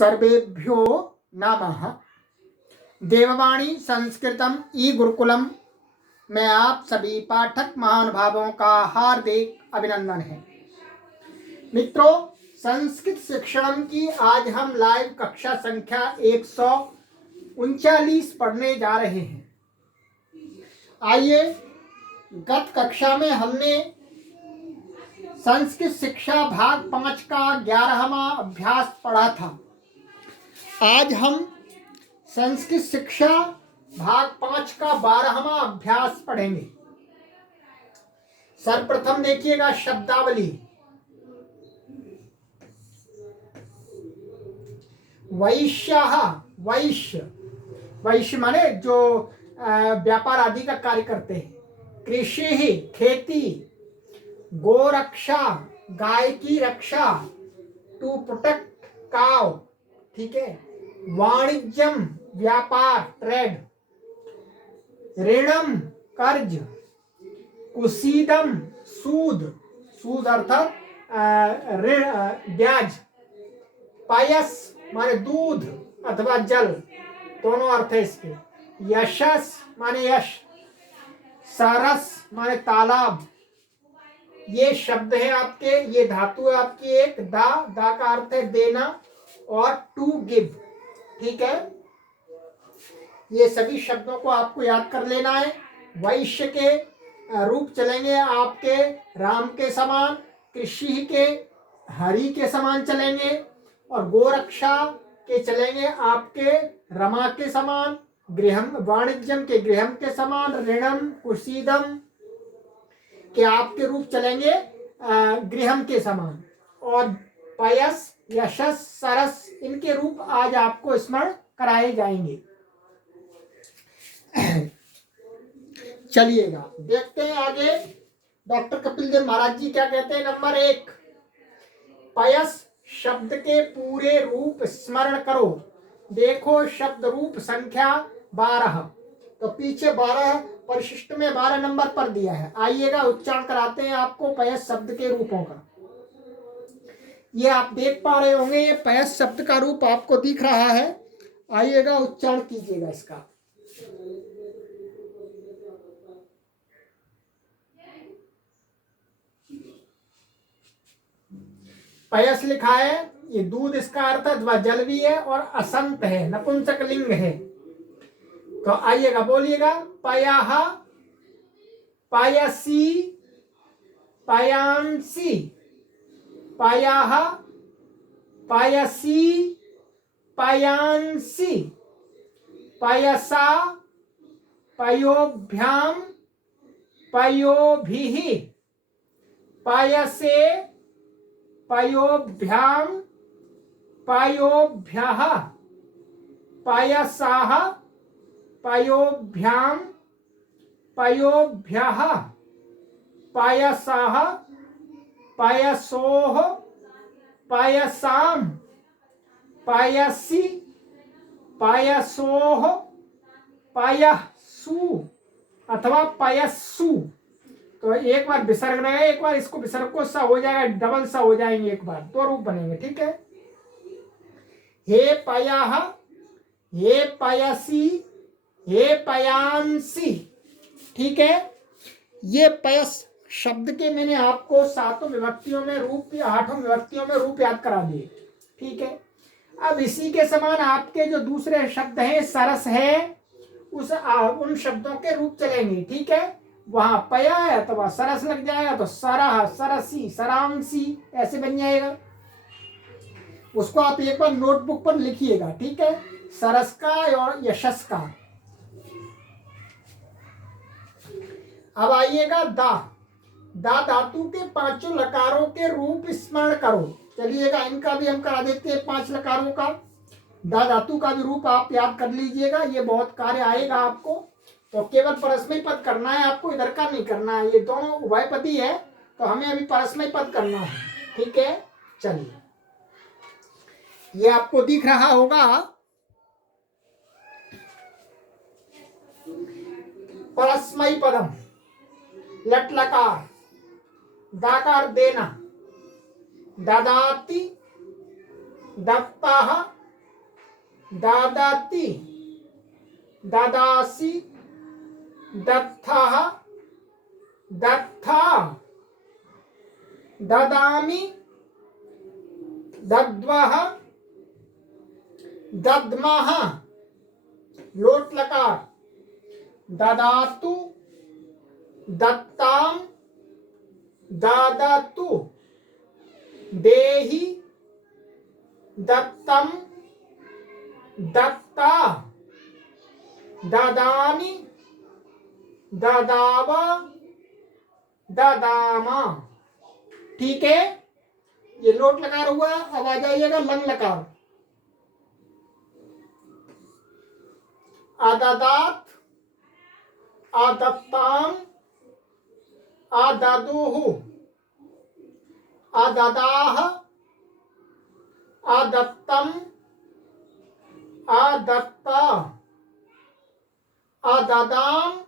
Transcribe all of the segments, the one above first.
सर्वेभ्यो नमः। देववाणी संस्कृतम ई गुरुकुलम में आप सभी पाठक महानुभावों का हार्दिक अभिनंदन है। मित्रों, संस्कृत शिक्षण की आज हम लाइव कक्षा संख्या 139 पढ़ने जा रहे हैं। आइए, गत कक्षा में हमने संस्कृत शिक्षा भाग 5 का 11वां अभ्यास पढ़ा था। आज हम संस्कृत शिक्षा भाग 5 का 12वां अभ्यास पढ़ेंगे। सर्वप्रथम देखिएगा शब्दावली। वैश्यः, वैश्य, वैश्य माने जो व्यापार आदि का कार्य करते हैं। कृषि, खेती। गोरक्षा, गाय की रक्षा, टू प्रोटेक्ट काउ, ठीक है। वाणिज्यम, व्यापार, ट्रेड। ऋणम, कर्ज। कुसीदम, सूद, सूद अर्थात ऋण, ब्याज। पयस माने दूध अथवा जल, दोनों अर्थ है इसके। यशस माने यश। सरस माने तालाब। ये शब्द है आपके, ये धातु है आपकी एक। दा का अर्थ है देना और टू गिव, ठीक है। ये सभी शब्दों को आपको याद कर लेना है। वैश्य के रूप चलेंगे आपके राम के समान, कृषि के हरि के समान चलेंगे, और गोरक्षा के चलेंगे आपके रमा के समान, गृहम वाणिज्यम के गृहम के समान, ऋणम कुसीदम के आपके रूप चलेंगे गृहम के समान, और पयस, यशस, सरस इनके रूप आज आपको स्मरण कराए जाएंगे। चलिएगा देखते हैं आगे डॉक्टर कपिल देव महाराज जी क्या कहते हैं। नंबर 1, पयस शब्द के पूरे रूप स्मरण करो। देखो शब्द रूप संख्या 12, तो पीछे 12 परिशिष्ट में 12 नंबर पर दिया है। आइएगा उच्चारण कराते हैं आपको पयस शब्द के रूपों का। ये आप देख पा रहे होंगे, ये पयस शब्द का रूप आपको दिख रहा है। आइएगा उच्चारण कीजिएगा इसका। पयस लिखा है, ये दूध इसका अर्थ अथवा जल भी है, और असंत है, नपुंसक लिंग है। तो आइएगा बोलिएगा। पयः, पयसी, पयांसी। पयः, पयसी, पयांसी। पयसा, पयोभ्याम, पयोभिः। पयसे, पयोभ्याम, पयोभ्यः। पयसाः, पयोभ्याम, पयोभ्यः। पयसाः, पयसोः, पयसाम। पयसि, पयसोः, पयसु अथवा पयस्सु। तो एक बार विसर्ग रहेगा, एक बार इसको विसर्ग को सा हो जाएगा, डबल सा हो जाएंगे, एक बार दो रूप बनेंगे, ठीक है। हे पयः, हे पयसी, हे पयांसी, ठीक है। ये पयस शब्द के मैंने आपको 7 विभक्तियों में रूप या 8 विभक्तियों में रूप याद करा दिए, ठीक है। अब इसी के समान आपके जो दूसरे शब्द हैं, सरस है, उन शब्दों के रूप चलेंगे, ठीक है। वहां पया है अथवा सरस लग जाएगा तो सरह, सरसी, सरांसी ऐसे बन जाएगा। उसको आप एक बार नोटबुक पर लिखिएगा, ठीक है, सरस का और यशस का। अब आइएगा दा धातु के 5 लकारों के रूप स्मरण करो। चलिएगा इनका भी हम करा देते हैं 5 लकारों का। दा धातु का भी रूप आप याद कर लीजिएगा, ये बहुत कार्य आएगा आपको। तो केवल परस्मय पद करना है आपको, इधर का नहीं करना है। ये दोनों उभयपदी है, तो हमें अभी परस्मय पद करना है, ठीक है। चलिए, ये आपको दिख रहा होगा परस्मय पदम, लट लकार, दाकार देना, ददाति, दत्तः, दादाति, दादासी, दत्थः, दत्था, ददामि, दद्वः, दद्मः, लोट लकार, ददातु, दत्ताम, दादातु, देहि, दत्तम, दत्ता, ददामि, ददाव, ददामा। ठीक है, ये लोट लकार हुआ। अब आ जाइएगा लंग लकार। आदादात, आदत्ताम, आदादुहु, आदादाह, आदत्तम, आदत्ता, आददाम,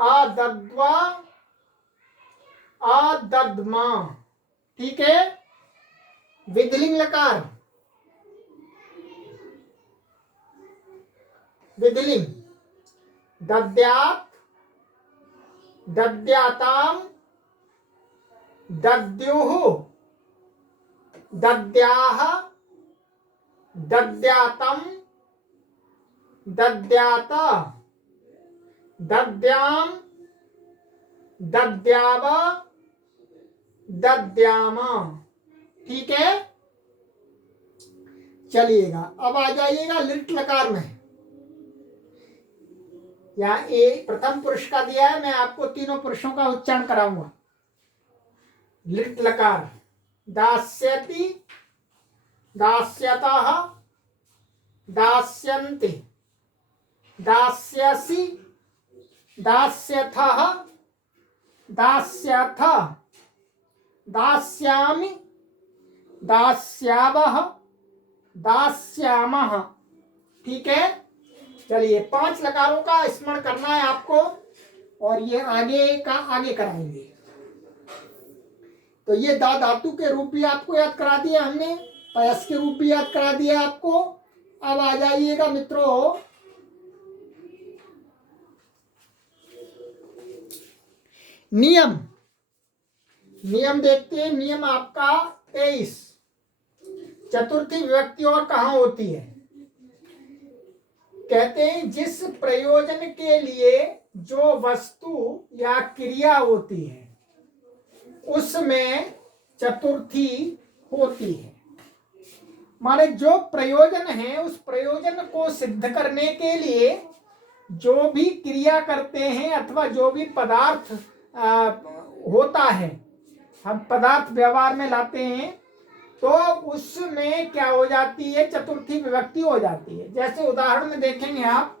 आदद्वा, आदद्मा। ठीक है, विधिलिंग लकार, विधिलिंग, दद्यात, दद्याताम, दद्युः, दद्याः, दद्यातम, दद्याता, दद्याम, दद्याव, दद्यामा। ठीक है, चलिएगा अब आ जाइएगा लिट लकार में। यहाँ ए प्रथम पुरुष का दिया है, मैं आपको तीनों पुरुषों का उच्चारण कराऊंगा। लिट लकार, दास्यति, दास्यतः, दास्यन्ति, दास्यसि, दास्यथः, दास्यथ, दास्यामि, दास्यावः, दास्यामः। ठीक है, चलिए 5 लकारों का स्मरण करना है आपको, और ये आगे का आगे कराएंगे। तो ये दा धातु के रूप भी आपको याद करा दिया हमने, पयस के रूप भी याद करा दिया आपको। अब आ जाइएगा मित्रों नियम। नियम देखते हैं। नियम आपका 23। चतुर्थी विभक्ति और कहाँ होती है? कहते हैं जिस प्रयोजन के लिए जो वस्तु या क्रिया होती है उसमें चतुर्थी होती है। माने जो प्रयोजन है उस प्रयोजन को सिद्ध करने के लिए जो भी क्रिया करते हैं अथवा जो भी पदार्थ होता है, हम पदार्थ व्यवहार में लाते हैं, तो उसमें क्या हो जाती है? चतुर्थी विभक्ति हो जाती है। जैसे उदाहरण में देखेंगे आप,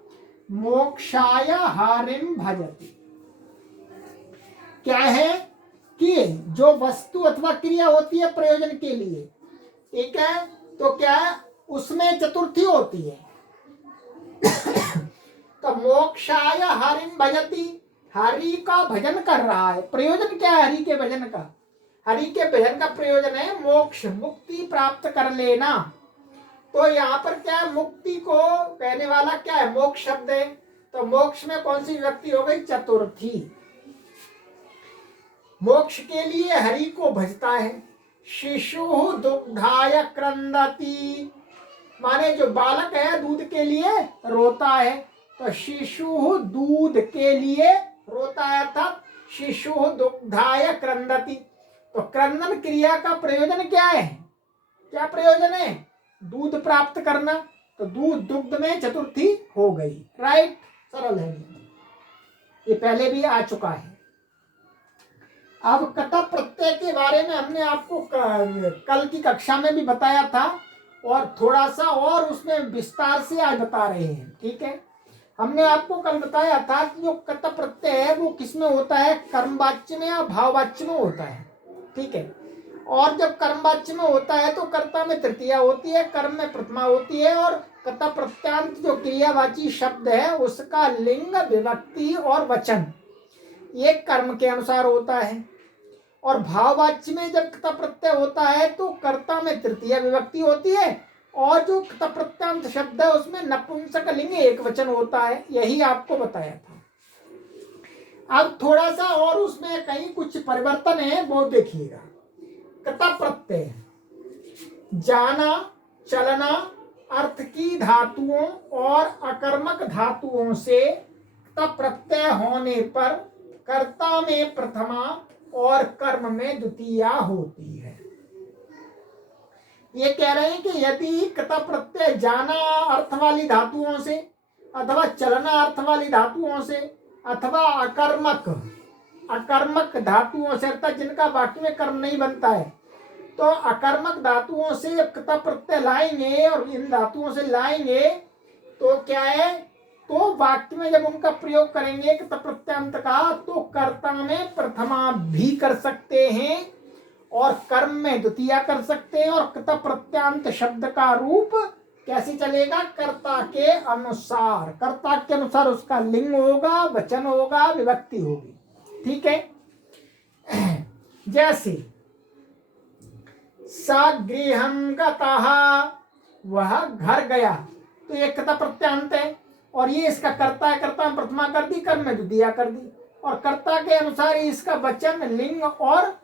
मोक्षाय हारिम भजति। क्या है कि जो वस्तु अथवा क्रिया होती है प्रयोजन के लिए, ठीक है, तो क्या है उसमें चतुर्थी होती है। तो मोक्षाय हरिम भजति, हरि का भजन कर रहा है। प्रयोजन क्या है हरि के भजन का? हरि के भजन का प्रयोजन है मोक्ष, मुक्ति प्राप्त कर लेना। तो यहाँ पर क्या है, मुक्ति को कहने वाला क्या है? मोक्ष शब्द है। तो मोक्ष में कौन सी विभक्ति हो गई? चतुर्थी। मोक्ष के लिए हरि को भजता है। शिशु दुग्धाय क्रंदति, माने जो बालक है दूध के लिए रोता है। तो शिशु दूध के लिए रोता है, अर्थात शिशु दुग्धाय क्रंदति। तो क्रंदन क्रिया का प्रयोजन क्या है? क्या प्रयोजन है? दूध प्राप्त करना। तो दूध दुग्ध में चतुर्थी हो गई। राइट, सरल है, ये पहले भी आ चुका है। अब कथा प्रत्यय के बारे में हमने आपको कल की कक्षा में भी बताया था, और थोड़ा सा और उसमें विस्तार से आज बता रहे हैं। ठीक है, हमने आपको कल बताया था कि जो कथा प्रत्यय है वो किसमें होता है? कर्मवाच्य में या भाववाच्य में होता है। ठीक है, और जब कर्मवाच्य में होता है तो कर्ता में तृतीया होती है, कर्म में प्रथमा होती है, और कथा प्रत्यांत जो क्रियावाची शब्द है उसका लिंग, विभक्ति और वचन ये कर्म के अनुसार होता है। और भाववाच्य में जब कथा प्रत्यय होता है तो कर्ता में तृतीया विभक्ति होती है और जो क्त प्रत्यंत शब्द है उसमें नपुंसक लिंग एक वचन होता है, यही आपको बताया था। अब थोड़ा सा और उसमें कहीं कुछ परिवर्तन है, वो देखिएगा। क्त प्रत्यय जाना, चलना, अर्थ की धातुओं और अकर्मक धातुओं से क्त प्रत्यय होने पर कर्ता में प्रथमा और कर्म में द्वितीया होती है। ये कह रहे हैं कि यदि क्त प्रत्यय जाना अर्थ वाली धातुओं से अथवा चलना अर्थ वाली धातुओं से अथवा अकर्मक धातुओं से, अर्थात जिनका वाक्य में कर्म नहीं बनता है, तो अकर्मक धातुओं से क्त प्रत्यय लाएंगे और इन धातुओं से लाएंगे तो क्या है, तो वाक्य में जब उनका प्रयोग करेंगे क्त प्रत्यंत का, तो कर्ता में प्रथमा भी कर सकते हैं और कर्म में द्वितीया कर सकते हैं। और क्त प्रत्यांत शब्द का रूप कैसे चलेगा, कर्ता के अनुसार, कर्ता के अनुसार उसका लिंग होगा, वचन होगा, विभक्ति होगी। ठीक है। जैसे सा गृहं गतः, वह घर गया, तो ये क्त प्रत्यांत है और ये इसका कर्ता है, कर्ता में प्रथमा कर दी, कर्म में द्वितीया कर दी और कर्ता के अनुसार इसका वचन, लिंग और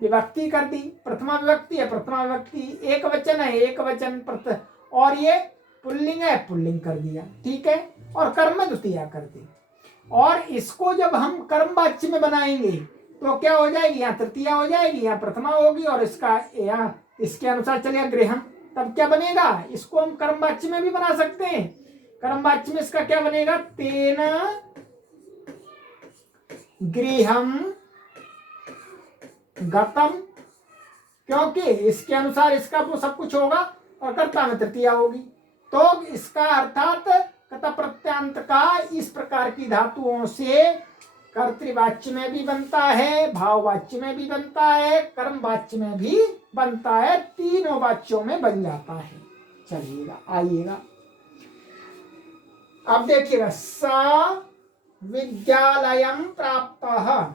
विभक्ति कर दी। प्रथमा विभक्ति है, प्रथमा विभक्ति, एक वचन है, एक वचन, और ये पुल्लिंग है, पुल्लिंग कर दिया। ठीक है, और कर्म में द्वितीया कर दी। और इसको जब हम कर्म वाच्य में बनाएंगे तो क्या हो जाएगी, यहाँ तृतीया हो जाएगी, यहाँ प्रथमा होगी और इसका यहाँ इसके अनुसार चलेगा गृहम, तब क्या बनेगा, इसको हम कर्म वाच्य में भी बना सकते हैं। कर्म वाच्य में इसका क्या बनेगा, तेन गृहम गतम, क्योंकि इसके अनुसार इसका वो सब कुछ होगा और कर्ता में तृतीया होगी। तो इसका अर्थात क्त प्रत्यांत का इस प्रकार की धातुओं से कर्तृवाच्य में भी बनता है, भाववाच्य में भी बनता है, कर्म वाच्य में भी बनता है, तीनों वाच्यों में बन जाता है। चलिएगा, आइएगा अब देखिएगा। सा विद्यालयं प्राप्तः,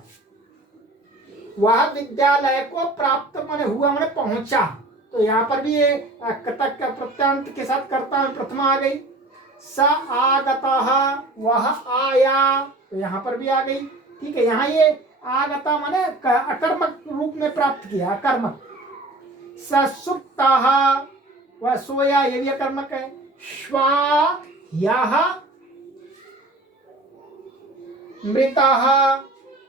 वह विद्यालय को प्राप्त माने हुआ, माने पहुंचा, तो यहाँ पर भी ये कतक प्रत्यांत के साथ कर्ता में प्रथमा आ गई। स आगतः, वह आया, तो यहाँ पर भी आ गई। ठीक है, यहाँ ये आगता माने अकर्मक रूप में प्राप्त किया, अकर्मक। स सुप्तः, वह सोया, ये भी अकर्मक है। श्वाह्यः मृतः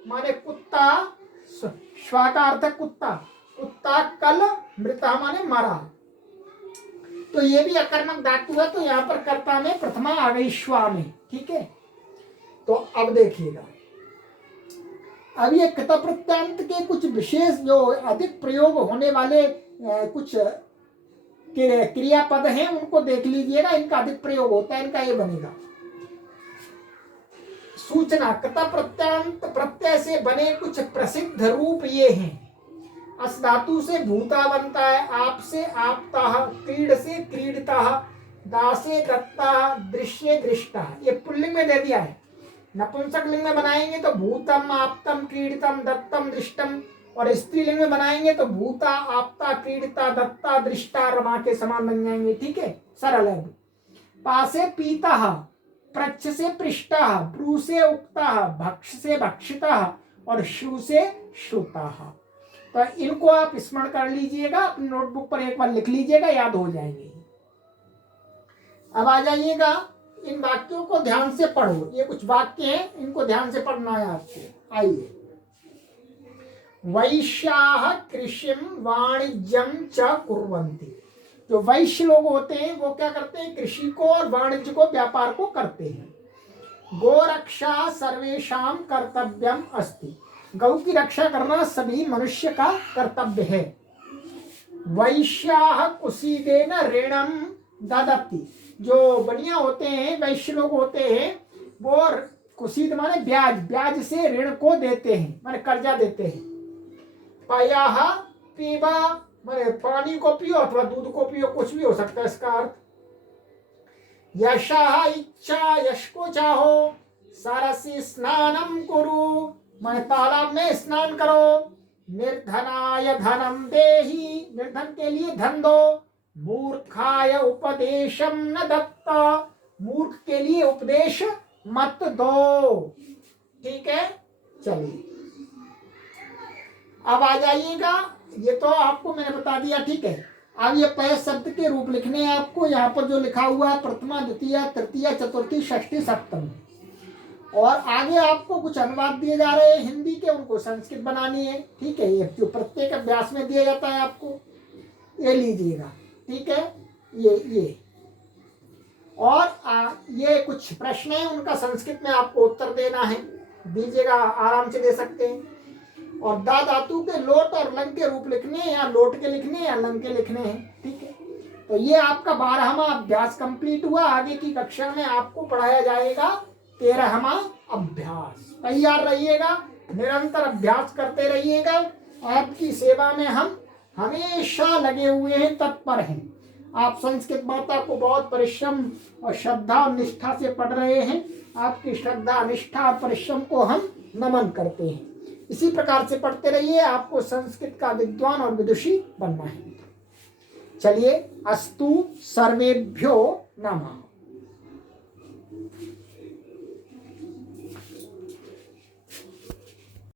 माने कुत्ता, श्वा का अर्थ है कुत्ता, कुत्ता कल, मृतः माने मरा, तो ये भी अकर्मक धातु है, तो यहाँ पर कर्ता में प्रथमा आ गई श्वा में। ठीक है, तो अब देखिएगा, अब ये क्त प्रत्यांत के कुछ विशेष जो अधिक प्रयोग होने वाले कुछ क्रियापद हैं उनको देख लीजिएगा, इनका अधिक प्रयोग होता है, इनका ये बनेगा। सूचना, क्त प्रत्यांत प्रत्यय से बने कुछ प्रसिद्ध रूप ये हैं। अस धातु से भूता बनता है, आप से आपता, क्रीड से क्रीडता, दासे दत्ता, दृश्य दृष्टा, ये पुल्लिंग में दे दिया है। नपुंसक लिंग में बनाएंगे तो भूतम, आप्तम, क्रीडितम, दत्तम, दृष्टम, और स्त्रीलिंग में बनाएंगे तो भूता, आपता, क्रीडिता, दत्ता, दृष्टा, रमा के समान बन जाएंगे। ठीक है, सरल है। पासे पीता, प्रच्छ से पृष्टा, ब्रू से उक्ता, भक्ष से भक्षिता और शु से श्रुता। तो इनको आप स्मरण कर लीजिएगा, अपनी नोटबुक पर एक बार लिख लीजिएगा, याद हो जाएंगे। अब आ जाइएगा, इन वाक्यों को ध्यान से पढ़ो, ये कुछ वाक्य हैं, इनको ध्यान से पढ़ना है आपको। आइए। वैश्याः कृषिं वाणिज्यं च कुर्वन्ति, जो वैश्य लोग होते हैं वो क्या करते हैं, कृषि को और वाणिज्य को, व्यापार को करते हैं। गोरक्षा सर्वेषां कर्तव्यम अस्ति, गौ की रक्षा करना सभी मनुष्य का कर्तव्य है। वैश्याः कुसीदेन ऋणं ददति, जो बढ़िया होते हैं, वैश्य लोग होते हैं, वो कुसीद माने ब्याज, ब्याज से ऋण को देते हैं, माने कर्जा देते हैं। पयाः पीबा माने पानी को पियो अथवा दूध को पियो, कुछ भी हो सकता है इसका अर्थ। यशाः इच्छा, यश को चाहो। सरसि स्नानम कुरु माने तालाब में स्नान करो। निर्धनाय धनम देहि, निर्धन के लिए धन दो। मूर्खाय उपदेशम न दत्ता, मूर्ख के लिए उपदेश मत दो। ठीक है, चलिए अब आ जाइएगा, ये तो आपको मैंने बता दिया। ठीक है, अब ये पै शब्द के रूप लिखने हैं आपको। यहाँ पर जो लिखा हुआ है प्रथमा, द्वितीय, तृतीय, चतुर्थी, षष्ठी, सप्तमी, और आगे आपको कुछ अनुवाद दिए जा रहे हैं हिंदी के, उनको संस्कृत बनानी है। ठीक है, ये जो प्रत्येक अभ्यास में दिया जाता है आपको, ये लीजिएगा। ठीक है, ये और ये कुछ प्रश्न है, उनका संस्कृत में आपको उत्तर देना है, दीजिएगा, आराम से दे सकते हैं। और दा धातु के लोट और लंग के रूप लिखने हैं, या लोट के लिखने हैं या लंग के लिखने हैं। ठीक है, तो ये आपका 12वां अभ्यास कंप्लीट हुआ। आगे की कक्षा में आपको पढ़ाया जाएगा 13वां अभ्यास। तैयार रहिएगा, निरंतर अभ्यास करते रहिएगा। आपकी सेवा में हम हमेशा लगे हुए हैं, तत्पर हैं। आप संस्कृत माता को बहुत परिश्रम और श्रद्धा और निष्ठा से पढ़ रहे हैं। आपकी श्रद्धा, निष्ठा और परिश्रम को हम नमन करते हैं। इसी प्रकार से पढ़ते रहिए, आपको संस्कृत का विद्वान और विदुषी बनना है। चलिए, अस्तु सर्वेभ्यो नमः।